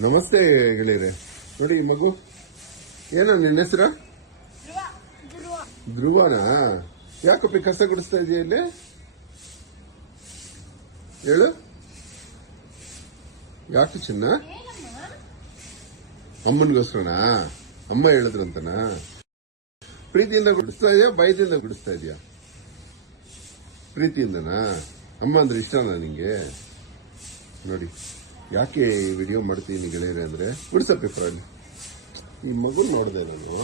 ನಮಸ್ತೆ ಗೆಳೆಯರೆ. ನೋಡಿ ಈ ಮಗು ಏನ ನಿನ್ನ ಹೆಸರ? ಧ್ರುವನಾ? ಯಾಕಪ್ಪಿ ಕಸ ಗುಡಿಸ್ತಾ ಇದೆಯಾ ಇಲ್ಲಿ? ಹೇಳು. ಯಾಕೆ ಚಿನ್ನ? ಅಮ್ಮನಿಗೋಸ್ಕರನಾ? ಅಮ್ಮ ಹೇಳಿದ್ರಂತನಾ? ಪ್ರೀತಿಯಿಂದ ಗುಡಿಸ್ತಾ ಇದೆಯಾ ಬಾಯ್ದಿಂದ ಗುಡಿಸ್ತಾ ಇದೆಯಾ? ಪ್ರೀತಿಯಿಂದನಾ? ಅಮ್ಮ ಅಂದ್ರೆ ಇಷ್ಟನಾ ನಿಂಗೆ? ನೋಡಿ. ಯಾಕೆ ವಿಡಿಯೋ ಮಾಡ್ತೀನಿ ಗೆಳೆಯರೆ ಅಂದರೆ ಬಿಡಿಸಪ್ಪಿ ಪರವಾಗಿಲ್ಲ ಈ ಮಗು ನೋಡಿದೆ ನಾನು.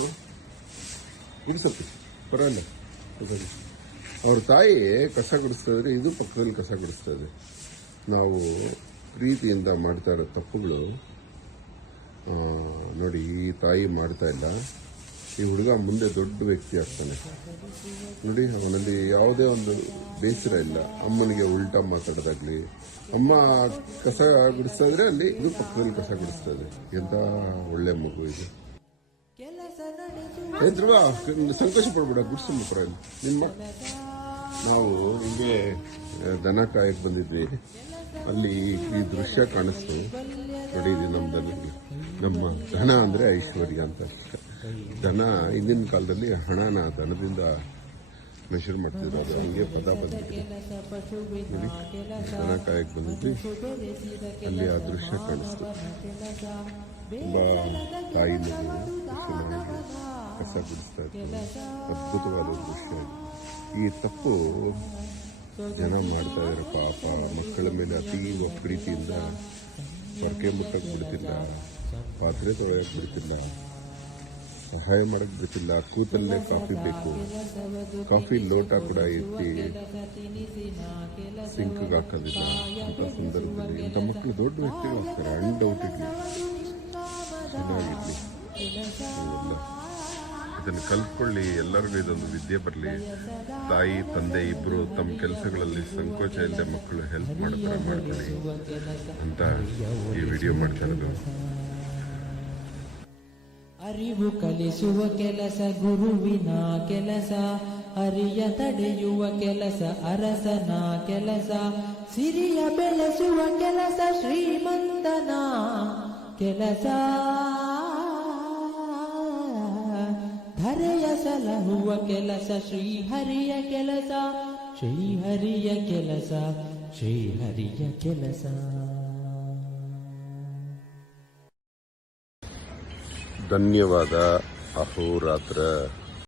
ಬಿಡಿಸಪ್ಪಿ ಪರವಾಗಿಲ್ಲ. ಅವ್ರ ತಾಯಿ ಕಸ ಗುಡಿಸ್ತಾ ಇದ್ರೆ ಇದು ಪಕ್ಕದಲ್ಲಿ ಕಸ ಗುಡಿಸ್ತಾ ಇದೆ ನಾವು ಪ್ರೀತಿಯಿಂದ ಮಾಡ್ತಾ ಇರೋ ತಪ್ಪುಗಳು ನೋಡಿ, ಈ ತಾಯಿ ಮಾಡ್ತಾ ಇಲ್ಲ. ಈ ಹುಡುಗ ಮುಂದೆ ದೊಡ್ಡ ವ್ಯಕ್ತಿ ಆಗ್ತಾನೆ. ನೋಡಿ, ಅವನಲ್ಲಿ ಯಾವುದೇ ಒಂದು ಬೇಸರ ಇಲ್ಲ. ಅಮ್ಮನಿಗೆ ಉಲ್ಟಾ ಮಾತಾಡೋದಾಗ್ಲಿ, ಅಮ್ಮ ಕಸ ಗುಡಿಸ್ತಾ ಇದ್ರೆ ಅಲ್ಲಿ ಇದು ಪಕ್ಕದಲ್ಲಿ ಕಸ ಗುಡಿಸ್ತಾ ಇದೆ ಎಂತ ಒಳ್ಳೆ ಮಗು ಇದು. ಧ್ರುವ ಸಂತೋಷ ಪಡ್ಬೇಡ, ಗುಡ್ಸಮ್ಮ ಪರವಾಗಿಲ್ಲ ನಿಮ್ಮ? ನಾವು ಹಿಂಗೆ ದನ ಕಾಯಕ್ ಬಂದಿದ್ವಿ. ಅಲ್ಲಿ ಈ ದೃಶ್ಯ ಕಾಣಿಸ್ತು. ನೋಡಿ, ಇದು ನಮ್ಮ ದನ ಅಂದ್ರೆ ಐಶ್ವರ್ಯ ಅಂತ. ದನ, ಹಿಂದಿನ ಕಾಲದಲ್ಲಿ ಹಣನ ದನದಿಂದ ಮೆಷರ್ ಮಾಡ್ತಿದ್ರು. ಹಂಗೆ ಪದ ನೋಡಿ ದನ ಅಲ್ಲಿ ಆ ದೃಶ್ಯ ಕಾಣಿಸ್ತು. ತಾಯಿ ಕಸ ಬಿಡಿಸ್ತಾ ಅದ್ಭುತವಾದ ದೃಶ್ಯ ಈ ತಪ್ಪು ಜನ ಮಾಡ್ತಾ ಇದ್ದಾರೆ ಪಾಪ, ಮಕ್ಕಳ ಮೇಲೆ ಅತೀವ ಪ್ರೀತಿಯಿಂದ ಸೊರಕೆ ಮುಟ್ಟಕ್ಕೆ ಬಿಡ್ತಿಲ್ಲ, ಪಾತ್ರೆ ತೊಳೆಯಕ್ಕೆ ಬಿಡ್ತಿಲ್ಲ. ಸಹಾಯ ಮಾಡಕ್ ಬೇಕಿಲ್ಲ ಕೂತಲ್ಲೇ ಕಾಫಿ ಬೇಕು. ಕಾಫಿ ಲೋಟ ಕೂಡ ಎತ್ತಿ ಸಿಂಕ್ಗೆ ಹಾಕೋದಿಲ್ಲ ಅಂತ ಸಂದರ್ಭದಲ್ಲಿ ಇಂಥ ಮಕ್ಕಳು ದೊಡ್ಡ ವ್ಯಕ್ತಿಗಳಾಗ್ತಾರೆ ಅನ್ಡೌಟೆಡ್ಲಿ ಚೆನ್ನಾಗಿರ್ಲಿ ಇದನ್ನು ಕಲ್ತ್ಕೊಳ್ಳಿ. ಎಲ್ಲರಿಗೂ ಇದೊಂದು ವಿದ್ಯೆ ಬರಲಿ. ತಾಯಿ, ತಂದೆ ಇಬ್ಬರು ತಮ್ಮ ಕೆಲಸಗಳಲ್ಲಿ ಸಂಕೋಚ ಇಲ್ಲದೆ ಮಕ್ಕಳು ಹೆಲ್ಪ್ ಮಾಡ್ತಾರೆ ಮಾಡ್ಕೊಳ್ಳಿ ಅಂತ ಈ ವಿಡಿಯೋ ಮಾಡ್ತಾ ಅರಿವು ಕಲಿಸುವ ಕೆಲಸ, ಗುರುವಿನ ಕೆಲಸ, ಅರಿಯ ತಡೆಯುವ ಕೆಲಸ, ಅರಸನ ಕೆಲಸ, ಸಿರಿಯ ಬೆಳೆಸುವ ಕೆಲಸ, ಶ್ರೀಮಂತನ ಕೆಲಸ. ಧರೆಯ ಸಲಹುವ ಕೆಲಸ, ಶ್ರೀಹರಿಯ ಕೆಲಸ ಶ್ರೀಹರಿಯ ಕೆಲಸ ಶ್ರೀಹರಿಯ ಕೆಲಸ. ಧನ್ಯವಾದ. ಅಹೋರಾತ್ರ.